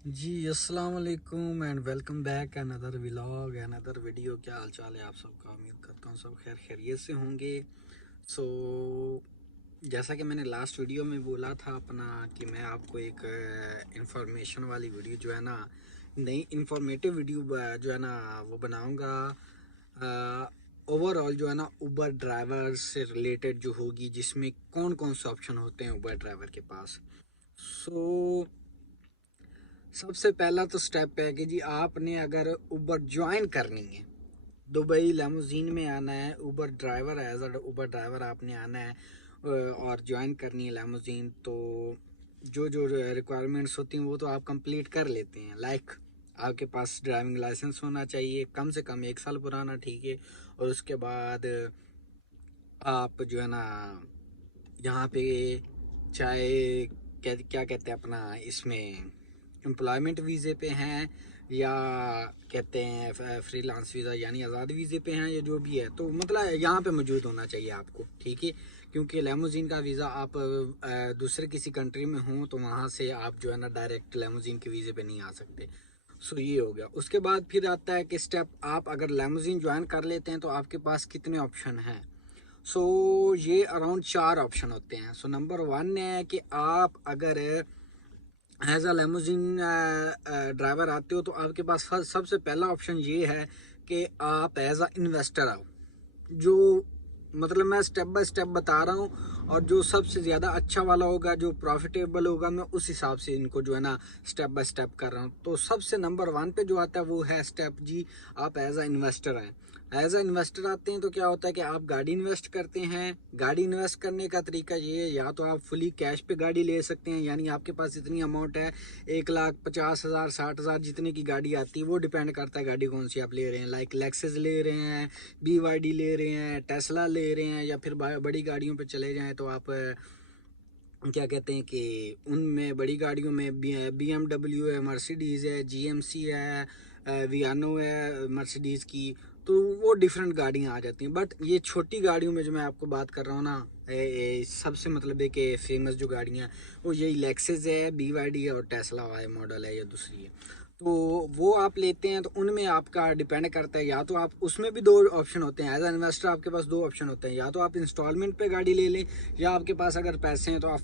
जी अस्सलाम वालेकुम and welcome back another vlog another video. क्या हाल चाल है आप सबका? उम्मीद करता हूँ सब खैर खैरियत से होंगे। सो जैसा कि मैंने लास्ट वीडियो में बोला था अपना कि मैं आपको एक इंफॉर्मेशन वाली वीडियो जो है ना, नई इंफॉर्मेटिव वीडियो जो है ना वो बनाऊंगा। ओवरऑल जो है ना उबर ड्राइवर से रिलेटेड जो होगी, जिसमें कौन कौन से ऑप्शन होते हैं उबर ड्राइवर के पास। सो सबसे पहला तो स्टेप है कि जी आपने अगर उबर ज्वाइन करनी है, दुबई लेमोजीन में आना है, Uber driver as a Uber driver आपने आना है और ज्वाइन करनी है लेमोजीन, तो जो जो रिक्वायरमेंट्स होती हैं वो तो आप कंप्लीट कर लेते हैं। लाइक आपके पास ड्राइविंग लाइसेंस होना चाहिए, कम से कम 1 साल पुराना, ठीक है। और उसके बाद आप जो है ना यहाँ पे चाहे क्या क्या कहते हैं अपना इसमें एम्प्लॉयमेंट वीज़े पे हैं, या कहते हैं फ्रीलांस वीज़ा यानी आज़ाद वीज़े पे हैं, या जो भी है, तो मतलब यहाँ पे मौजूद होना चाहिए आपको, ठीक है। क्योंकि लेमोजीन का वीज़ा आप दूसरे किसी कंट्री में हों तो वहाँ से आप जो है ना डायरेक्ट लेमोजीन के वीज़े पे नहीं आ सकते। सो ये हो गया। उसके बाद फिर आता है कि स्टेप, आप अगर लेमोजीन ज्वाइन कर लेते हैं तो आपके पास कितने ऑप्शन हैं। सो ये अराउंड 4 ऑप्शन होते हैं। सो नंबर 1 है कि आप अगर एज अ लेमोजीन ड्राइवर आते हो तो आपके पास सबसे पहला ऑप्शन ये है कि आप एज अ इन्वेस्टर आओ। जो मतलब मैं स्टेप बाय स्टेप बता रहा हूँ, और जो सबसे ज़्यादा अच्छा वाला होगा, जो प्रॉफिटेबल होगा, मैं उस हिसाब से इनको जो है ना स्टेप बाय स्टेप कर रहा हूँ। तो सबसे नंबर 1 पे जो आता है वो है स्टेप जी, आप एज अ इन्वेस्टर आए। एज अ इन्वेस्टर आते हैं तो क्या होता है कि आप गाड़ी इन्वेस्ट करते हैं। गाड़ी इन्वेस्ट करने का तरीका ये है, या तो आप फुली कैश पे गाड़ी ले सकते हैं, यानी आपके पास इतनी अमाउंट है, 1,50,000 60,000 जितने की गाड़ी आती है, वो डिपेंड करता है गाड़ी कौन सी आप ले रहे हैं। लाइक लेक्सस ले रहे हैं, BYD ले रहे हैं, टेस्ला ले रहे हैं, या फिर बड़ी गाड़ियों पे चले जाएं तो आप क्या कहते हैं कि उनमें बड़ी गाड़ियों में BMW है, मर्सिडीज़ है, GMC है, वियानो है मर्सिडीज़ की। तो वो डिफरेंट गाड़ियाँ आ जाती हैं। बट ये छोटी गाड़ियों में जो मैं आपको बात कर रहा हूँ ना, सबसे मतलब है कि फेमस जो गाड़ियाँ हैं वो यही लेक्सस है, BYD है और टेस्ला वाला मॉडल है या दूसरी है। तो वो आप लेते हैं तो उनमें आपका डिपेंड करता है, या तो आप उसमें भी 2 ऑप्शन होते हैं। एज अ इन्वेस्टर आपके पास 2 ऑप्शन होते हैं, या तो आप इंस्टॉलमेंट पे गाड़ी ले लें, या आपके पास अगर पैसे हैं तो आप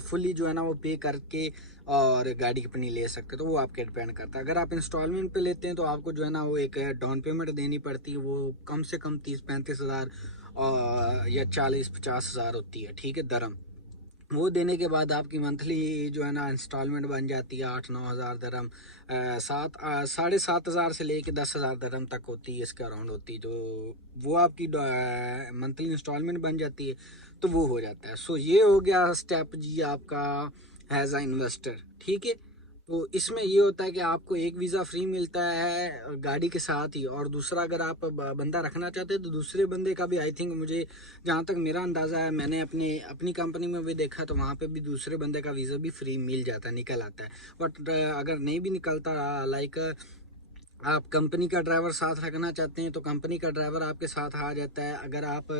फुली जो है ना वो पे करके और गाड़ी अपनी ले सकते हैं। तो वो आपके डिपेंड करता है। अगर आप इंस्टॉलमेंट पे लेते हैं तो आपको जो है ना वो एक डाउन पेमेंट देनी पड़ती है, वो कम से कम 30-35 हज़ार या 40-50 हज़ार होती है, ठीक है, दरम। वो देने के बाद आपकी मंथली जो है ना इंस्टॉलमेंट बन जाती है 8-9 हज़ार दरम। 7-7.5 हज़ार से लेके 10 हज़ार दरम तक होती है, इसके अराउंड होती है। तो वो आपकी मंथली इंस्टॉलमेंट बन जाती है, तो वो हो जाता है। सो ये हो गया स्टेप जी आपका एज अ इन्वेस्टर, ठीक है। तो इसमें ये होता है कि आपको एक वीज़ा फ्री मिलता है गाड़ी के साथ ही, और दूसरा अगर आप बंदा रखना चाहते हैं तो दूसरे बंदे का भी, आई थिंक मुझे जहाँ तक मेरा अंदाज़ा है, मैंने अपनी कंपनी में भी देखा तो वहाँ पे भी दूसरे बंदे का वीज़ा भी फ्री मिल जाता है, निकल आता है। बट अगर नहीं भी निकलता, लाइक आप कंपनी का ड्राइवर साथ रखना चाहते हैं तो कंपनी का ड्राइवर आपके साथ आ जाता है। अगर आप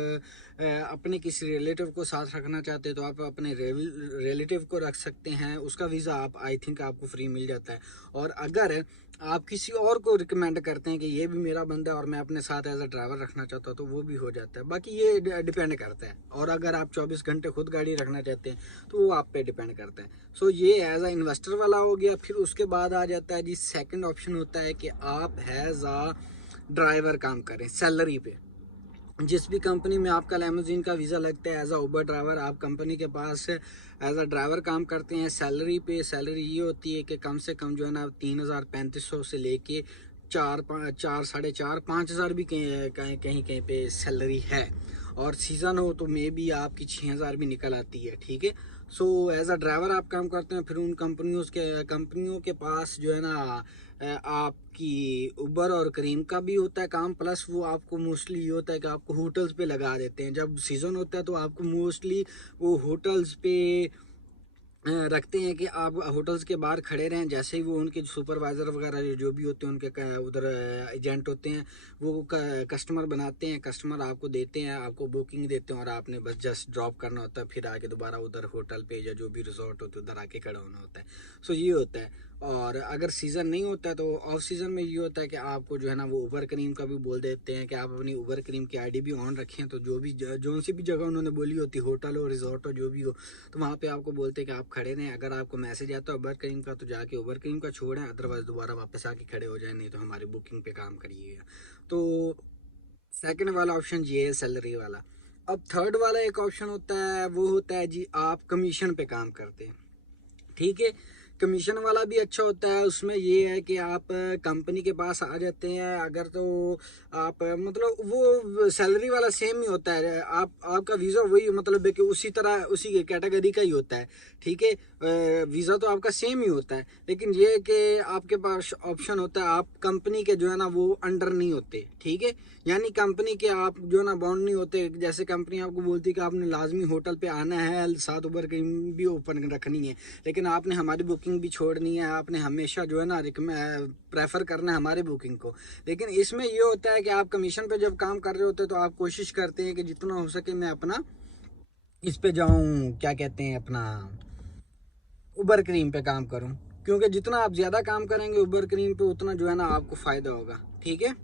अपने किसी रिलेटिव को साथ रखना चाहते हैं तो आप अपने रिलेटिव को रख सकते हैं, उसका वीज़ा आप आई थिंक आपको फ्री मिल जाता है। और अगर आप किसी और को रिकमेंड करते हैं कि ये भी मेरा बंदा है और मैं अपने साथ एज अ ड्राइवर रखना चाहता हूँ, तो वो भी हो जाता है। बाकी ये डिपेंड करता है। और अगर आप 24 घंटे खुद गाड़ी रखना चाहते हैं तो वो आप पे डिपेंड करता है। सो ये एज अ इन्वेस्टर वाला हो गया। फिर उसके बाद आ जाता है जी सेकंड ऑप्शन होता है कि आप एज अ ड्राइवर काम करें सैलरी पे। जिस भी कंपनी में आपका लेमोजीन का वीज़ा लगता है एज अ उबर ड्राइवर, आप कंपनी के पास एज अ ड्राइवर काम करते हैं सैलरी पे। सैलरी ये होती है कि कम से कम जो है ना 3,000-3,500 से लेके 4-4 साढ़े 4 5 हज़ार भी कहीं कहीं कहीं कहीं पे सैलरी है। और सीज़न हो तो मे भी आपकी 6,000 भी निकल आती है, ठीक है। सो एज अ ड्राइवर आप काम करते हैं। फिर उन कंपनियों के पास जो है ना आपकी उबर और करीम का भी होता है काम, प्लस वो आपको मोस्टली ये होता है कि आपको होटल्स पे लगा देते हैं। जब सीज़न होता है तो आपको मोस्टली वो होटल्स पे रखते हैं कि आप होटल्स के बाहर खड़े रहें। जैसे ही वो उनके सुपरवाइज़र वगैरह जो भी होते हैं, उनके उधर एजेंट होते हैं, वो कस्टमर बनाते हैं, कस्टमर आपको देते हैं, आपको बुकिंग देते हैं, और आपने बस जस्ट ड्रॉप करना होता है, फिर आके दोबारा उधर होटल पे या जो भी रिजॉर्ट होते है उधर आके खड़ा होना होता है। सो ये होता है। और अगर सीज़न नहीं होता है तो ऑफ सीज़न में ये होता है कि आपको जो है ना वो उबर क्रीम का भी बोल देते हैं कि आप अपनी उबर क्रीम की आईडी भी ऑन रखें, तो जो भी जो सी भी जगह उन्होंने बोली होती, होटल हो, रिजॉर्ट हो, जो भी हो, तो वहाँ पे आपको बोलते हैं कि आप खड़े रहें। अगर आपको मैसेज आता है उबर क्रीम का तो जाके उबर क्रीम का छोड़ें, अदरवाइज़ दोबारा वापस आके खड़े हो जाए, नहीं तो हमारी बुकिंग पे काम करिएगा। तो सेकंड वाला ऑप्शन ये है, सैलरी वाला। अब थर्ड वाला एक ऑप्शन होता है, वो होता है जी आप कमीशन पे काम करते हैं, ठीक है। कमीशन वाला भी अच्छा होता है, उसमें ये है कि आप कंपनी के पास आ जाते हैं अगर, तो आप मतलब वो सैलरी वाला सेम ही होता है, आप आपका वीज़ा वही मतलब है कि उसी तरह उसी कैटेगरी का ही होता है, ठीक है। वीज़ा तो आपका सेम ही होता है, लेकिन ये है कि आपके पास ऑप्शन होता है, आप कंपनी के जो है ना वो अंडर नहीं होते, ठीक है। यानी कंपनी के आप जो है ना बाउंड नहीं होते। जैसे कंपनी आपको बोलती है कि आपने लाजमी होटल पे आना है, साथ उबर की भी ओपन रखनी है, लेकिन आपने हमारी बुकिंग भी छोड़नी है, आपने हमेशा जो है ना प्रेफर करना है हमारी बुकिंग को। लेकिन इसमें ये होता है कि आप कमीशन पे जब काम कर रहे होते हैं तो आप कोशिश करते हैं कि जितना हो सके मैं अपना इस पे जाऊं, क्या कहते हैं, अपना उबर क्रीम पे काम करूं, क्योंकि जितना आप ज़्यादा काम करेंगे उबर क्रीम पे उतना जो है ना आपको फ़ायदा होगा, ठीक है।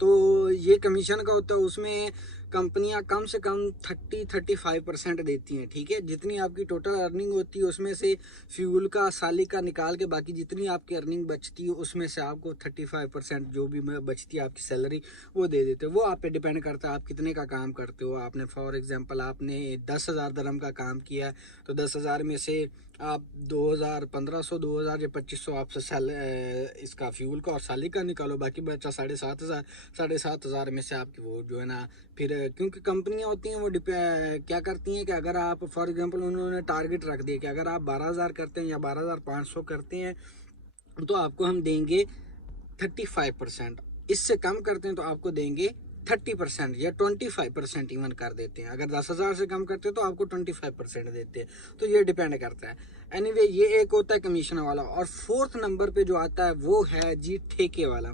तो ये कमीशन का होता है, उसमें कंपनियां कम से कम 35% देती हैं, ठीक है। जितनी आपकी टोटल अर्निंग होती है उसमें से फ्यूल का, साली का निकाल के बाकी जितनी आपकी अर्निंग बचती है उसमें से आपको 35% जो भी बचती है आपकी सैलरी वो दे देते हैं। वो आप पे डिपेंड करता है आप कितने का काम करते हो। आपने फॉर एग्जांपल आपने 10,000 दरम का काम किया, तो 10,000 में से आप 2,000, 1,500, 2,000 या 2,500 आपसे इसका फ्यूल का और साली का निकालो, बाकी बचा 7,500। 7,500 में से आपकी वो जो है ना, फिर क्योंकि कंपनियां होती हैं वो क्या करती हैं कि अगर आप फॉर एग्जांपल उन्होंने टारगेट रख दिया कि अगर आप 12,000 करते हैं या 12,500 करते हैं तो आपको हम देंगे 35%। इससे कम करते हैं तो आपको देंगे 30% या 25% इवन कर देते हैं। अगर 10,000 से कम करते हैं तो आपको 25% देते हैं। तो ये डिपेंड करता है। एनीवे ये एक होता है कमीशन वाला। और फोर्थ नंबर पे जो आता है वो है जी ठेके वाला।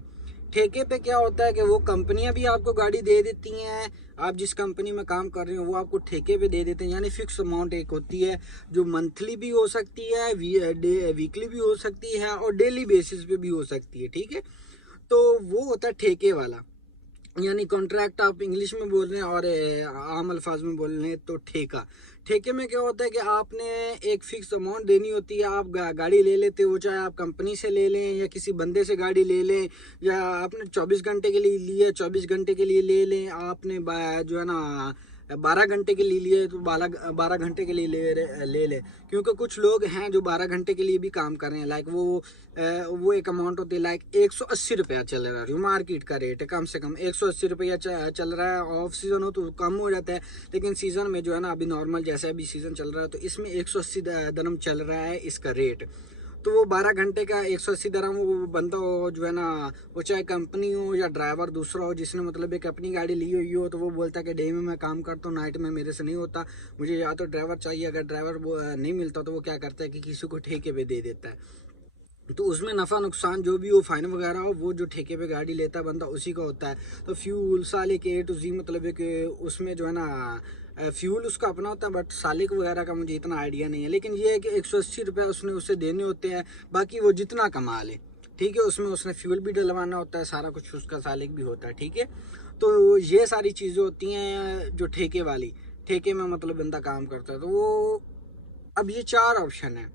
ठेके पे क्या होता है कि वो कंपनियां भी आपको गाड़ी दे देती हैं, आप जिस कंपनी में काम कर रहे हो वो आपको ठेके पे दे देते हैं। यानी फिक्स अमाउंट एक होती है जो मंथली भी हो सकती है, वीकली भी हो सकती है और डेली बेसिस पे भी हो सकती है, ठीक है। तो वो होता है ठेके वाला, यानी कॉन्ट्रैक्ट आप इंग्लिश में बोल रहे हैं और आम अल्फाज में बोल रहे हैं तो ठेका। ठेके में क्या होता है कि आपने एक फिक्स अमाउंट देनी होती है, आप गाड़ी ले लेते हो, चाहे आप कंपनी से ले लें या किसी बंदे से गाड़ी ले लें, या आपने 24 घंटे के लिए लिए 24 घंटे के लिए ले लें, आपने जो है ना 12 घंटे के लिए लिए तो 12 घंटे के लिए ले ले। क्योंकि कुछ लोग हैं जो 12 घंटे के लिए भी काम कर रहे हैं, लाइक वो एक अमाउंट होती है, लाइक 180 रुपया चल रहा है, जो मार्केट का रेट है, कम से कम 180 रुपया चल रहा है। ऑफ सीजन हो तो कम हो जाता है, लेकिन सीजन में जो है ना अभी नॉर्मल जैसे अभी सीजन चल रहा है तो इसमें 180 दरम चल रहा है इसका रेट। तो वो 12 घंटे का 180 दरम वो बंदा हो जो है ना, वो चाहे कंपनी हो या ड्राइवर दूसरा हो जिसने मतलब एक अपनी गाड़ी ली हुई हो, तो वो बोलता है कि डे में मैं काम करता हूँ, नाइट में मेरे से नहीं होता, मुझे या तो ड्राइवर चाहिए। अगर ड्राइवर नहीं मिलता तो वो क्या करता है कि किसी को ठेके पे दे देता है। तो उसमें नफ़ा नुकसान जो भी हो, फाइन वगैरह हो, वो जो ठेके पे गाड़ी लेता है बंदा उसी का होता है। तो फ्यूल सालिक ए टू जी मतलब है कि उसमें जो है ना फ्यूल उसका अपना होता है, बट सालिक वगैरह का मुझे इतना आइडिया नहीं है। लेकिन ये है कि 180 रुपये उसने उसे देने होते हैं, बाकी वो जितना कमा ले, ठीक है। उसमें उसने फ्यूल भी डलवाना होता है, सारा कुछ उसका सालिक भी होता है, ठीक है। तो ये सारी चीज़ें होती हैं जो ठेके वाली, ठेके में मतलब बंदा काम करता है। तो वो अब ये 4 ऑप्शन है।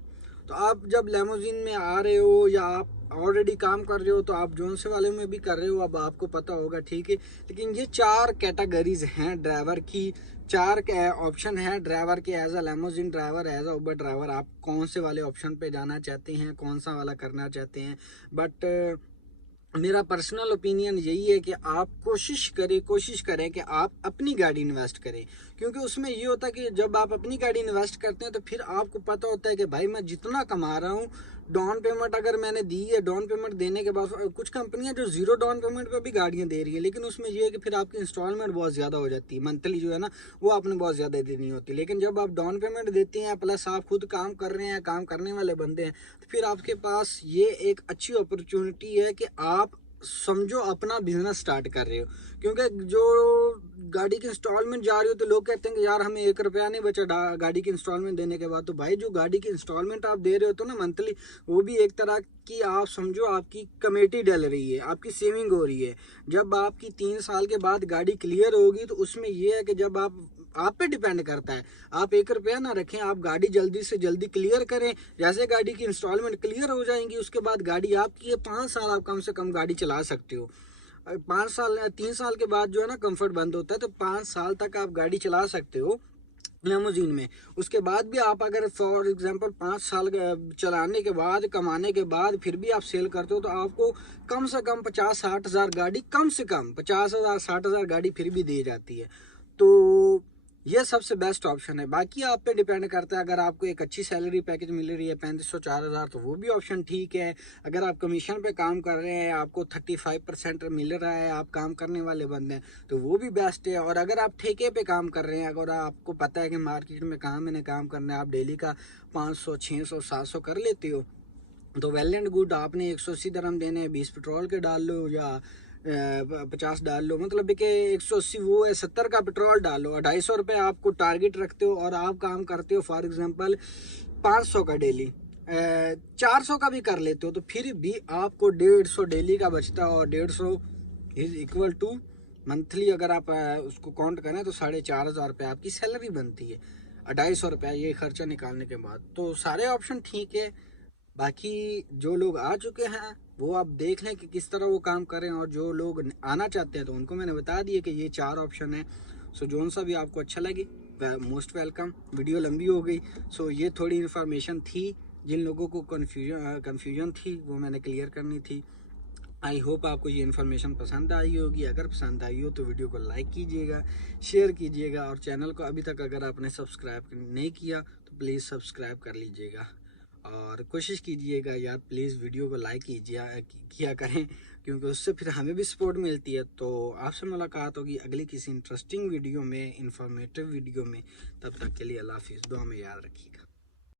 तो आप जब लेमोजिन में आ रहे हो या आप ऑलरेडी काम कर रहे हो तो आप जोन से वाले में भी कर रहे हो, अब आपको पता होगा, ठीक है। लेकिन ये 4 कैटेगरीज हैं ड्राइवर की, 4 ऑप्शन है ड्राइवर के, as a limousine driver, as a Uber driver. आप कौन से वाले ऑप्शन पे जाना चाहते हैं, कौन सा वाला करना चाहते हैं। बट मेरा पर्सनल ओपिनियन यही है कि आप कोशिश करें कि आप अपनी गाड़ी इन्वेस्ट करें। क्योंकि उसमें ये होता है कि जब आप अपनी गाड़ी इन्वेस्ट करते हैं तो फिर आपको पता होता है कि भाई मैं जितना कमा रहा हूँ, डाउन पेमेंट अगर मैंने दी है, डाउन पेमेंट देने के बाद कुछ कंपनियां जो जीरो डाउन पेमेंट पे भी गाड़ियां दे रही है, लेकिन उसमें ये है कि फिर आपकी इंस्टॉलमेंट बहुत ज़्यादा हो जाती है, मंथली जो है ना वो आपने बहुत ज़्यादा देनी होती है। लेकिन जब आप डाउन पेमेंट देते हैं प्लस आप खुद काम कर रहे हैं, काम करने वाले बंदे हैं, तो फिर आपके पास ये एक अच्छी अपॉर्चुनिटी है कि आप समझो अपना बिजनेस स्टार्ट कर रहे हो, क्योंकि जो गाड़ी की इंस्टॉलमेंट जा रही हो तो लोग कहते हैं कि यार हमें 1 रुपया नहीं बचा गाड़ी की इंस्टॉलमेंट देने के बाद। तो भाई जो गाड़ी की इंस्टॉलमेंट आप दे रहे हो तो ना मंथली, वो भी एक तरह की आप समझो आपकी कमेटी डल रही है, आपकी सेविंग हो रही है। जब आपकी 3 साल के बाद गाड़ी क्लियर होगी तो उसमें यह है कि जब आप पे डिपेंड करता है, आप 1 रुपया ना रखें, आप गाड़ी जल्दी से जल्दी क्लियर करें। जैसे गाड़ी की इंस्टॉलमेंट क्लियर हो जाएंगी उसके बाद गाड़ी आपकी है, 5 साल आप कम से कम गाड़ी चला सकते हो। 5 साल 3 साल के बाद जो है ना कंफर्ट बंद होता है, तो 5 साल तक आप गाड़ी चला सकते हो लेमोजीन में। उसके बाद भी आप अगर फॉर एग्जांपल 5 साल चलाने के बाद कमाने के बाद फिर भी आप सेल करते हो तो आपको कम से कम 50-60 हज़ार गाड़ी, कम से कम 50,000-60,000 गाड़ी फिर भी दी जाती है। तो ये सबसे बेस्ट ऑप्शन है। बाकी आप पे डिपेंड करता है, अगर आपको एक अच्छी सैलरी पैकेज मिल रही है 3500-4000 तो वो भी ऑप्शन ठीक है। अगर आप कमीशन पे काम कर रहे हैं, आपको 35% मिल रहा है, आप काम करने वाले बंदे हैं, तो वो भी बेस्ट है। और अगर आप ठेके पे काम कर रहे हैं, अगर आपको पता है कि मार्केट में कहाँ मैंने काम करना है, आप डेली का 500 600 700 कर लेते हो, तो वेल एंड गुड। आपने 180 दरम देने, 20 पेट्रोल के डाल लो या 50 डाल लो, मतलब कि 180 वो है, 70 का पेट्रोल डालो, 250 रुपये आपको टारगेट रखते हो और आप काम करते हो फॉर एग्जांपल 500 का डेली, 400 का भी कर लेते हो, तो फिर भी आपको 150 डेली का बचता है। और 150 इज इक्वल टू मंथली, अगर आप उसको काउंट करें तो 4,500 रुपये आपकी सैलरी बनती है, 250 रुपये ये खर्चा निकालने के बाद। तो सारे ऑप्शन ठीक है। बाकी जो लोग आ चुके हैं वो आप देख लें कि किस तरह वो काम करें, और जो लोग आना चाहते हैं तो उनको मैंने बता दिया कि ये 4 ऑप्शन है। सो जोन सा भी आपको अच्छा लगे मोस्ट वेलकम। वीडियो लंबी हो गई, सो ये थोड़ी इन्फॉर्मेशन थी, जिन लोगों को कन्फ्यूजन थी वो मैंने क्लियर करनी थी। आई होप आपको ये इन्फॉर्मेशन पसंद आई होगी। अगर पसंद आई हो तो वीडियो को लाइक कीजिएगा, शेयर कीजिएगा, और चैनल को अभी तक अगर आपने सब्सक्राइब नहीं किया तो प्लीज़ सब्सक्राइब कर लीजिएगा। और कोशिश कीजिएगा यार प्लीज़ वीडियो को लाइक किया करें, क्योंकि उससे फिर हमें भी सपोर्ट मिलती है। तो आपसे मुलाकात होगी अगली किसी इंटरेस्टिंग वीडियो में, इंफॉर्मेटिव वीडियो में। तब तक के लिए अल्लाह हाफिज़, दुआ में याद रखिएगा।